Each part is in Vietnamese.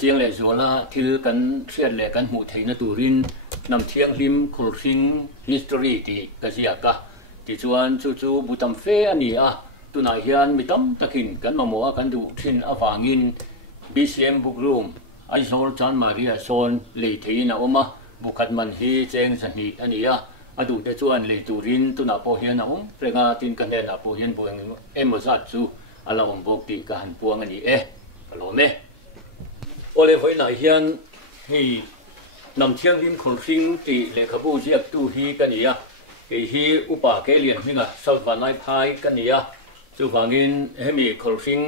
chiang le zola thil kan thiat le kan hmu theina turin nam thiang lim khulhring history ti ka zia ka ti chuan chu butam fe ani a tuna hian mitam takin kan mamoa kan du thin awangin BCM book room ai zol chan maria son le theina oma bukat man hi cheng sani ani a adu te chuan le turin tuna po hian a renga tin kan na po hian boeng emozat chu ala bok ti ka han puang ani alo me ole voi na hian hi nam thiang lim khulhring ti le khabu jiak tu hi kania hi upa ke lian hinga salvanai phai kania chu wangin hemi khulhring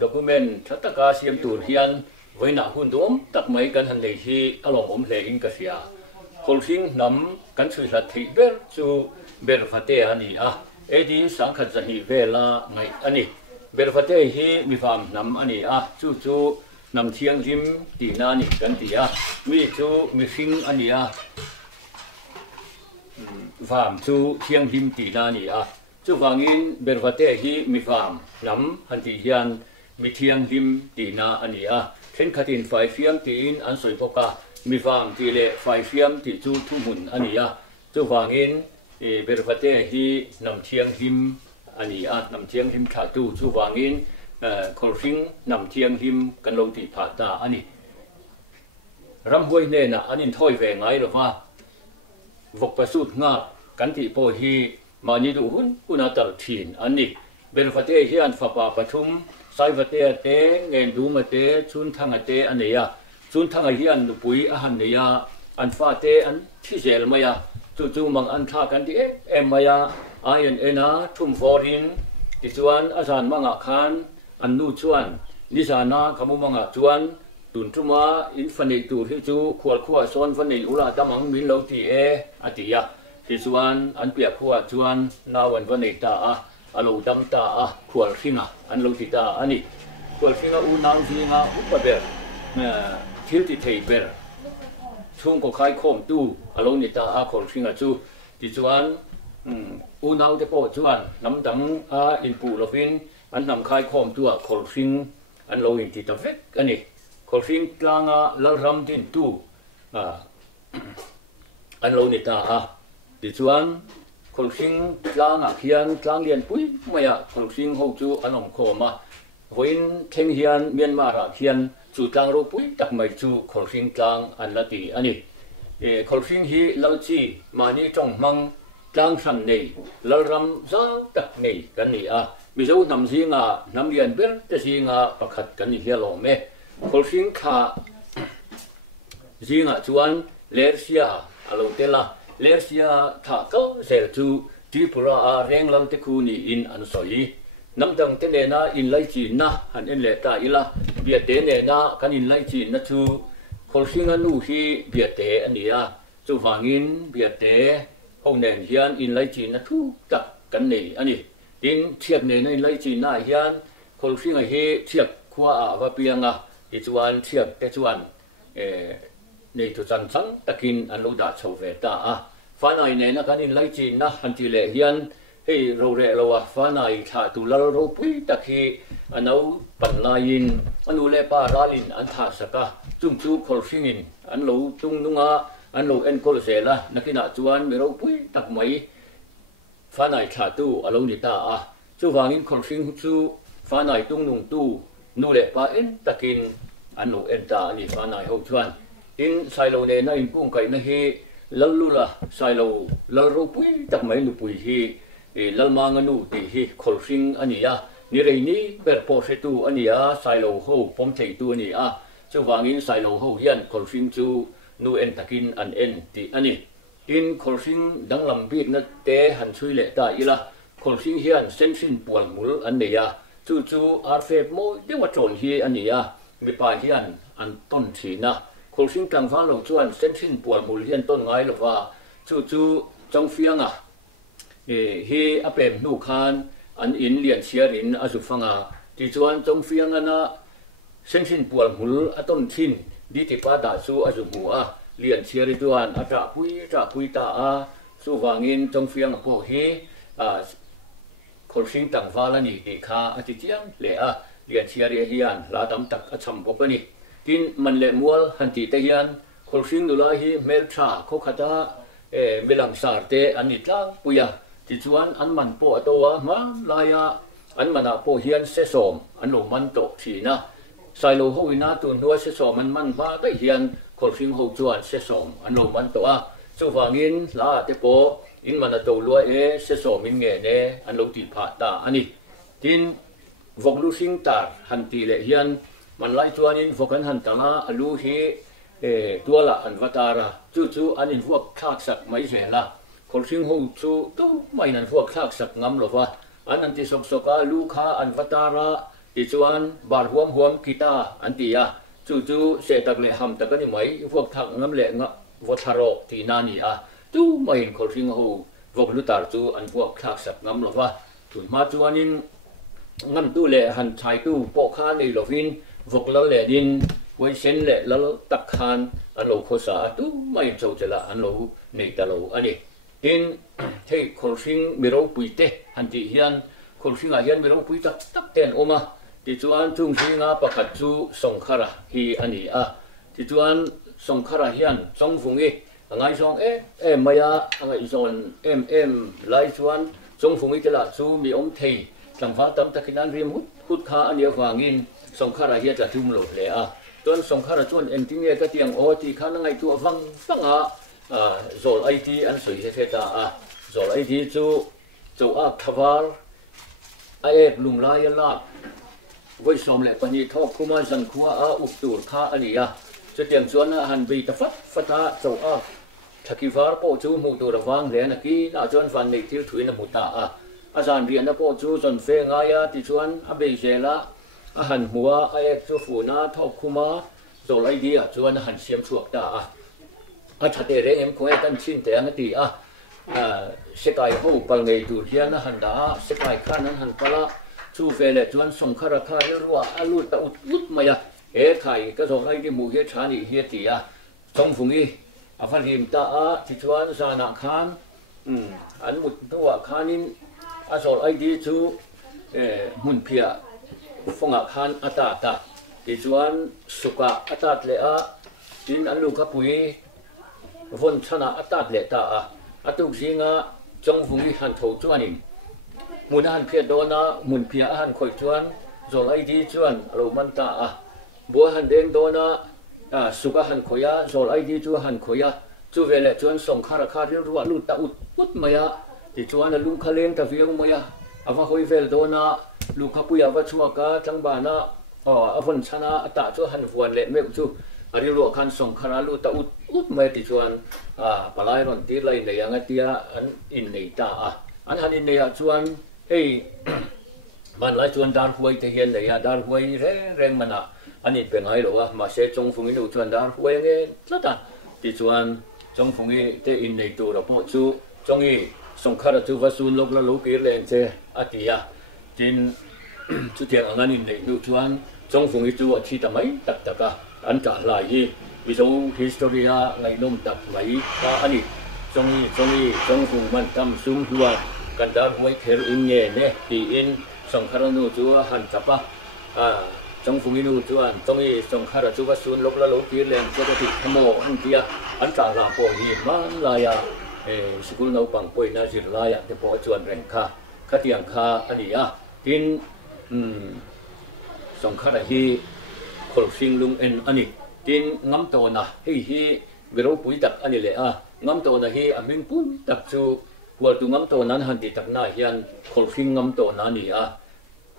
document thataka siam tur hian voina hun dom tak mai kan han le hi alom le in ka sia khulhring nam kan chui la thei ber chu ber phate ani a edi sangkhat zani vela ngai ani ber phate hi mi fam nam ani a chu nam thiang lim ti na ni kan ti a mi chu mi hring ani a fam chu thiang lim ti na ni a chu wangin ber phate hi mi fam nam han ti hian mi thiang lim ti na ani a then khatin fai fiam ti in an soi poka mi fam ti le fai fiam ti chu thu mun ani a chu wangin ber phate hi nam thiang lim ani a nam thiang lim tha tu chu wangin khulhring nam thiang lim kan lo ti pha ta ani ram hoi ne na anin thoi ve ngai lo wa vok pa sut nga kan ti po hi mani du hun kuna tar thin ani ber phate hian fa pa pathum sai vate te ngen du ma te chun thanga te ania chun thanga hian nu pui a han ne ya an fa te an thi zel ma ya chu mang an tha kan ti em ma ya iron ena thum forin ti chuan azan manga khan an nu chuan nisana kamu manga chuan tun tuma infanei tur hi chu khwal son fanei ula tamang min lo ti atia ti chuan an pia khuwa chuan nawan vanei ta a alo dam ta a khwal hringa an lo ti ta ani khwal hringa u nang zinga upa ber thil ti thei ber chung ko khai khom tu alo ni ta a khwal hringa chu ti chuan u nau te po chuan nam dang a in pu lovin an nam khai khom tu a khulhring an lo in ti ta vek ani khulhring tlanga lalram din tu an lo ni ta a ti chuan khulhring tlanga khian tlang lian pui maya khulhring ho chu anom khoma voin theng hian Myanmar ra khian chu tlang ro pui tak mai chu khulhring tlang an la ti ani khulhring hi lalchi mani tong mang tlang san nei lalram za tak nei kan ni a mi zo nam zinga nam lian ber te zinga pakhat kan ni hialo me khulhring kha zinga chuan lersia alo tela lersia tha ko zel chu tripura a renglam te khu ni in an soi nam dang te ne na in lai chi na han en le ta ila bia te ne na kan in lai chi na chu khulhring anu hi bia te ania chu wangin bia te ho nen hian in lai chi na thu tak kan nei ani tin thiak ne nei lai chi na hian khulhring a he thiak khwa a wa pianga ti chuan thiak te chuan nei tu chan chang takin an lo da chho ve ta a fa nai ne na kan in lai chi na han ti le hian hei ro re lo wa fa nai tha tu lal ro pui takhi anau pan lain anu le pa ralin an tha saka chung chu khulhring in an lo tung nunga an lo en kol zela nakina chuan me ro pui tak mai fa nai tha tu alo ni ta a chu wangin khulhring chu fa nai tung nung tu nu le pa en takin an lo en ta ni fa nai ho chuan in sai lo ne na in pung kai na hi lalula sai lo lal ro pui tak mai lu pui hi lalmang anu ti hi khulhring ania ni rei ni ber po se tu ania sai lo ho pom thei tu ania chu wangin sai lo ho hian khulhring chu nu en takin an en ti ani in khulhring danglam bik na te han chui le ta ila khulhring hian sensin pual mul an neya chu arfe mo de wa chon hi ania mi pa hian an ton thina khulhring tang fa lo chuan sensin pual mul hian ton ngai lo wa chu chong fianga hi apem nu khan an in lian chiarin azu fanga ti chuan chong fianga na sensin pual mul aton thin di ti pa da chu azu bua lian chiari chuan atra pui ta a chu wangin chong fiang po hi khulhring tang fa la ni ti kha ati chiang le a lian chiari hian la dam tak a cham bop ani tin man le mual han ti te hian khol hring nula hi mel tha kho khata belang sar te ani tlang puya ti chuan an man po atowa ma laya an mana po hian se som an lo man to thina sai lo ho ina tu nuwa se som man ba ka hian khol hring ho chuan se som an lo man to a chu wangin la te po in mana to lua se som in nge ne an lo ti pha ta ani tin vok lu hring tar han ti le hian man lai chuan in vokan han tanga alu hi tua la an vatara chu an in vuak thak sak mai zela khol hring ho chu tu mai nan vuak thak sak ngam lova an ti sok soka lu kha an vatara ti chuan bar huam kita an ti ya chu se tak le ham tak ani mai vuak thak ngam le nga votharo ti nani a tu mai khol hring ho vok lu tar chu an vuak thak sak ngam lova tu ma chuan in ngam tu le han chai tu po kha nei lovin vok la le din với sen lệ là tập khan anh lâu khó xả tu mai châu chỉ là anh lâu này ta lâu anh ấy tin thấy khẩu sinh mi rau bụi tê hành chị hiền khẩu sinh à hiền mi rau bụi tắc tiền ôm à thì chú anh trung sinh à bạc hạt chú song khara hi anh ấy à thì chú anh song khara hiền song phùng ấy ngay song em mày à ngay song em lại chú anh song phùng ấy cái là chú mi ông thầy làm phá tâm ta khi anh riêng hút khá anh ấy vàng in song khara hiền là chung lột lệ à tuan song khara chuan en tinge ka tiang o ti khana ngai tu wang zol ai ti an sui se ta zol ai ti chu a thawar ai lung lai la voi som le pani thok kuma zan khuwa a up tur kha ania chu tiang chuan han bi ta fata chu a thaki var po chu mu tur wang le na ki na chuan van nei thil thuina mu ta a zan rian na po chu zon fe nga ya ti chuan a be zela han hua ai chu fu na thok khuma rồi ai đi chuan han siam chuak ta thate reng em khoi tan chin te ang ti se kai ho pal ngei tu hian han da se kai khan han pala chu vele chuan som khara kha ruwa alu ta ut maya khai ka rồi ai đi mu he thani he ti trong phung i van him ta ti chuan sana khan an mut tuwa khanin rồi ai đi chu mun phia phong khan ata ta ti chuan suka atat le tin an lu kha pui von chana atat le ta atuk zinga chong vungi han tho chuanin mun han phia dona mun phia han khoi chuan zol ai di chuan alo man ta bo han deng dona suka han khoya zol ai di chu han khoya chu vele chuan song khara kha ri ruwa lu ta ut maya ti chuan lu kha leng ta viang maya ava hoi vel dona lu kha puya wa chuaka changbana avon chana ata chu han vuan le me chu ari ro khan song khara lu ta ut mai ti chuan palai ron ti lai nei anga tia an in nei ta an han in nei chuan hey man lai chuan dar huai te hian nei dar huai reng mana ani pe ngai lo ma se chong phung in chuan dar huai nge tlata ti chuan chong phung i te in nei tu ro po chu chong i song khara chu va sun lok la lo ki len che atia tin chu tiang angan in nei nu chuan trong phùng itu chi ta mai tak taka an ka lai hi vi zo historia ngai nom tak mai ka ani trong phùng man tam sum huwa kan dar mai kher in nge ne ti in song khara nu chu han chapa trong phùng inu chuan song khara chu va sun lok la lo ti len cho ti thamo an tia an ka la po hi man la ya school no pang poi na jir la ya te po chuan reng kha tiang kha ani tin song khara hi khol hring lung en ani tin ngam to na hi bero pui tak ani le ngam to na hi aming pun tak chu hual tu ngam to nan han ti tak na hian khol hring ngam to na ni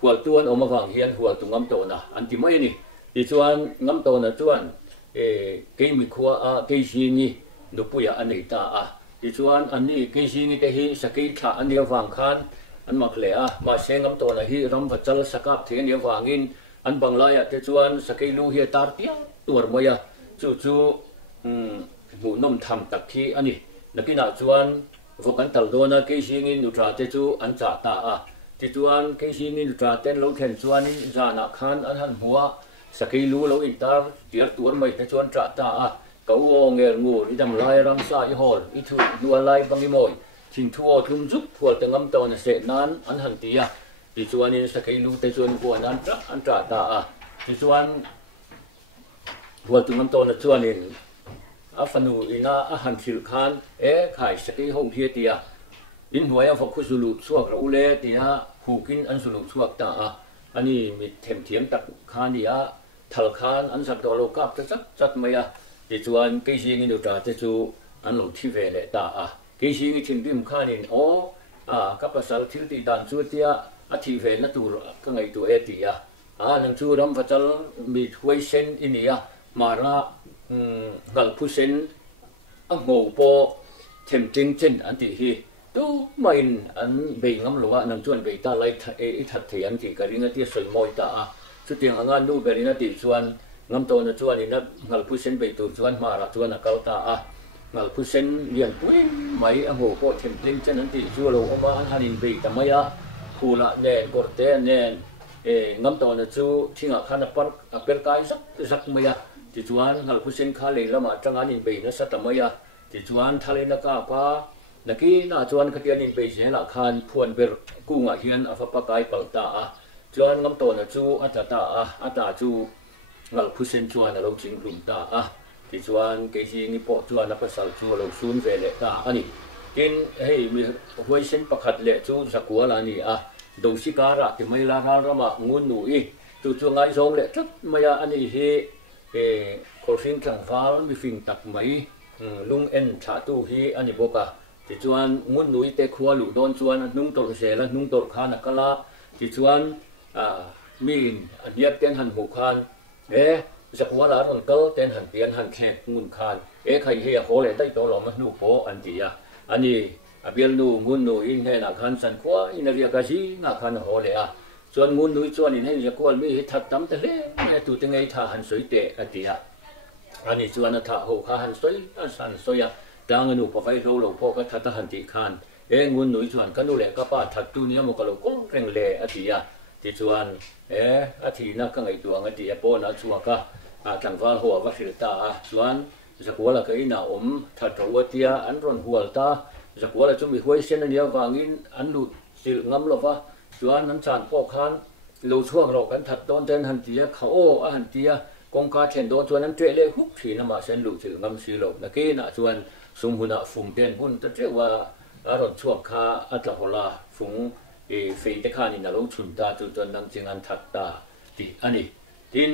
hual tuan oma wang hian hual tu ngam to na an ti mai ni ti chuan ngam to na chuan ke mi khuwa ke si ni nu puya ani ta ti chuan an ni ke si ni te hi sakai tha an ya wang khan an mak le ma se ngam to na hi ram bachal sakap the ni wangin an banglaya te chuan sakai lu hi tar tia tur moya chu mu nom tham tak khi ani nakina chuan vokan tal dona ke singin nutra te chu an cha ta ti chuan ke singin nutra ten lo khen chuan in jana khan an han huwa sakai lu lo in tar tiar tur mai te chuan cha ta kau wo ngel ngu ri dam lai ram sa i hol i thu lu lai bangi moi chin thuo thum zup thual te ngam to na se nan an han tia ti chuan in sakai lu te chuan buan an tra ta ti chuan หัวตุงน้ำโตนะชวนนี่ฟันูอินาหันสิลคานขายสกีห้องเฮียตียอินหัวยังฟกคุสุลุสวกเราเล่ตียหูกินอันสุลุสวกตาอันนี้มีเทียมเทียมตักคานดีทัลคานอันสักตัวโลกับจะจัดไม่ที่ชวนกี่สิ่งนี้ดูตาจะจูอันหลุดที่เวเลตากี่สิ่งที่ทิ้งดิมคานินกับภาษาที่ตีดันสุดที่ที่เวลตัวก็ไงตัวตียนังจูรำฟัจลมีถ้วยเส้นอินนี้มาระกัลพุเซนงูโปเทมจิงเจนอันที่ฮีดูไม่อันเบยงำหรือว่านังจวนเบยตาไลทัดเทียนที่การินาที่สวยมอยตาสุดที่งานดูการินาที่ชวนงำตัวนังจวนนี่นับกัลพุเซนเบยตัวชวนมาระชวนนักเกาตากัลพุเซนเรียนปุ้ยไม่งูโปเทมจิงเจนอันที่ชวนเราออกมาอันฮันเบยแต่ไม่คูละเนนกอร์เตเนนงำตัวนังจูที่งาขันปักเปิลกายสักไม่ที่ชวนกัลพุเซนขาเลยละมาจังอันนี้เบยนัสตไม่ที่ชวนทะเลนักป้านักน่าชวนขัดยันอินไปเสียหลักขันพวนเปรกุ้งเฮียนอฟปากายปัลตาชวนงำตัวนัจูอัตตาจูงัลพุเซนชวนเราจิงลุมตาที่ชวนเกจินิปชวนนับภาษาจูเราซูนเวเลตาอันนี้กินให้มีหัวเส้นประคัดเลจูสักวัวลานี่ดูสิการะที่ไม่ลาราระมางุนหนุ่ยจู่ๆไงส่งเลทัดไม่อันนี้คนฟิงจังฟ้ามีฟิงตักไหมลุงชาตูฮีอันนี้บอกที่ชวนงุนหนุ่ยเตะขัวหลุดโดนชวนนุ่งตรเสละนุ่งตรขานักละที่ชวนมีอันเดียบเต้นหันหูคานสักวันละตอนเกิดเต้นหันเตียนหันแขกงุนคานใครเฮียโหเลยได้ตัวหลอมนูโปอันที่อันนี้เบียนูงุนหนุ่ยให้นักขันสันขวาอินเรียกจีนักขันโหเลยส่วนงุนหนุ่ยส่วนนี้ให้เรียกว่ามีทัดตั้มแต่เล่ไม่ตัวยังไงท่าหันสวยเตะอันที่อันนี้ส่วนท่าหูขาหันสวยสันสวยดังนูพอไฟเราเราพอก็ทัดหันติคานงุนหนุ่ยส่วนกันดูแลก็ป้าทัดตัวนี้มันก็เราก้งเร่งเล่อันที่ที่ส่วนอันที่นักก็ไงตัวอันที่โปนัดส่วนก็จังหวะหัววัชรตาส่วนสักวันละก็อินาทัดตัวเตียอันร้อนหัวตาสักวันละจะมีหัวเส้นนี้วางอินอันดูสิงำลบส่วนนั้นจานพอคานเราช่วงเรากันทัดโดนเดินหันตีเขาหันตีกงการเช่นโดนส่วนนั้นเจเลยหุบสีน้ำมาเส้นลูกสิงำสิลบนักกี้น่ะส่วนสมหุนะฝุ่งเด่นหุ่นจะเรียกว่าอารมณ์ช่วงข้าอัตลหัวละฝุ่งเฟยเตคานี่น่ะเราชุนตาจนนั่งจิงันทัดตาตีอันนี้ดิน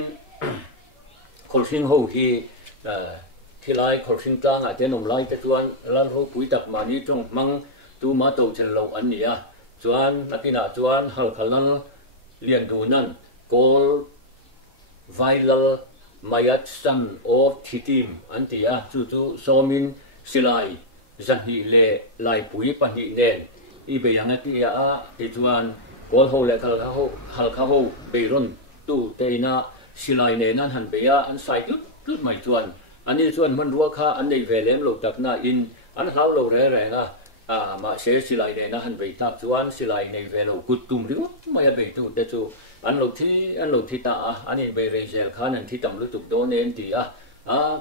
คนสิงหูที่ไล่คนสิงกลางอาจจะหนุ่มไล่แต่ส่วนลันหูปุ๋ยตักมานี้จงมังตูมาโตเชลเราอันนี้ส่วนนักกินส่วนฮัลคัลนั้นเรียนดูนั่นโกลไวลัลมายัดซันออฟทิติมอันที่จู่ๆโซมินสิไลจันฮีเล่ไล่ปุ๋ยปันฮีเนนอีเบียงที่ที่ส่วนโกลเขาเล่ฮัลเขาเบรุนตู้เตน่าสิไลเนนั้นหันเบียอันใส่ยุดไม่ส่วนอันนี้ส่วนมันรัวค่าอันนี้เวเลมโลกจากหน้าอินอันเขาโลแรงมาเสียสิไลเนนั้นหันไปทักส่วนสิไลในเวลกุตุมริวไม่ไปตู้เดจูอันโลที่ตาอันนี้ไปเรเซลข้านันที่ตำลุตุกโดนเนนตี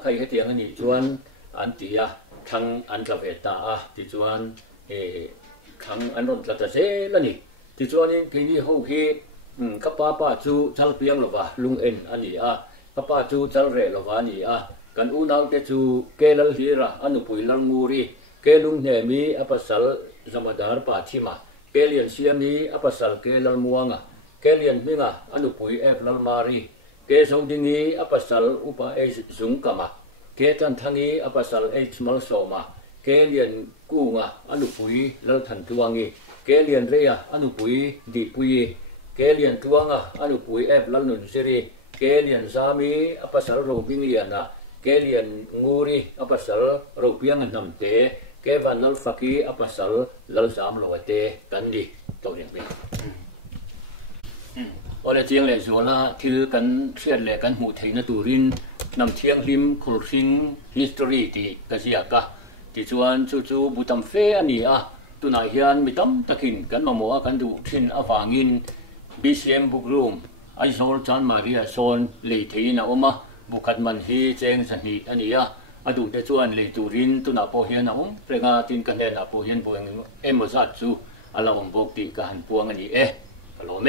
ใครให้เตียงอันนี้ส่วนอันตีทั้งอันกระเวตาที่ส่วนทั้งอันรถกระเซลนี่ที่ส่วนนี้คือนี่เขาคือกับป้าจูจัลเปียงหรอวะลุงอันนี้กับป้าจูจัลเรหรอวะนี่กันอุณเอาแต่จูเกลัลฮีระอนุปุยลังงูรีเกลุงเนมีอภัสสลสมดาร์ปาทิมาเกลียนเสียมีอภัสสลเกลัลมัวงเกลียนมิงอนุปุยเอฟลัลมารีเกสงดิงีอภัสสลอุปเอซุงกามาเกตันทังีอภัสสลเอชมัลโซมาเกลียนกูงอนุปุยลัลทันตวังีเกลียนเรียอนุปุยดีปุยเกลียนตวังอนุปุยเอฟลัลนุนซิรีเกลียนซามีอภัสสลโรบิงเลียนเกลียนงูรีอภัสสลโรเปียงนำเตเกวันลัลฟักีอภัสสลลัลสามโลเตกันดีตัวอย่างนี้วันเจียงเลยส่วนละที่กันเชื่อเลยกันหูไทยนตูรินนำเทียงริมคุริงฮิสตอรีที่กษียกะที่ส่วนจู่ๆบุตรเฟอันนี้ตัวนายเฮียนไม่ตั้มตะกินกันมาหมัวกันดูทิ้งฟังอินบีซีเอ็มบุกรูมไอโซลจันมาเรียโซนเลยที่น่ะบุคัดมันฮีเจงสันนิอันนี้ดูแต่ส่วนเลยตูรินตัวน่ะพอเฮียนเรื่องตินกันเนี่ยน่ะพอเฮียนพวกเอ็มซัดซูอะไรบอกตีกันพวกอันนี้ฮัลโหลเม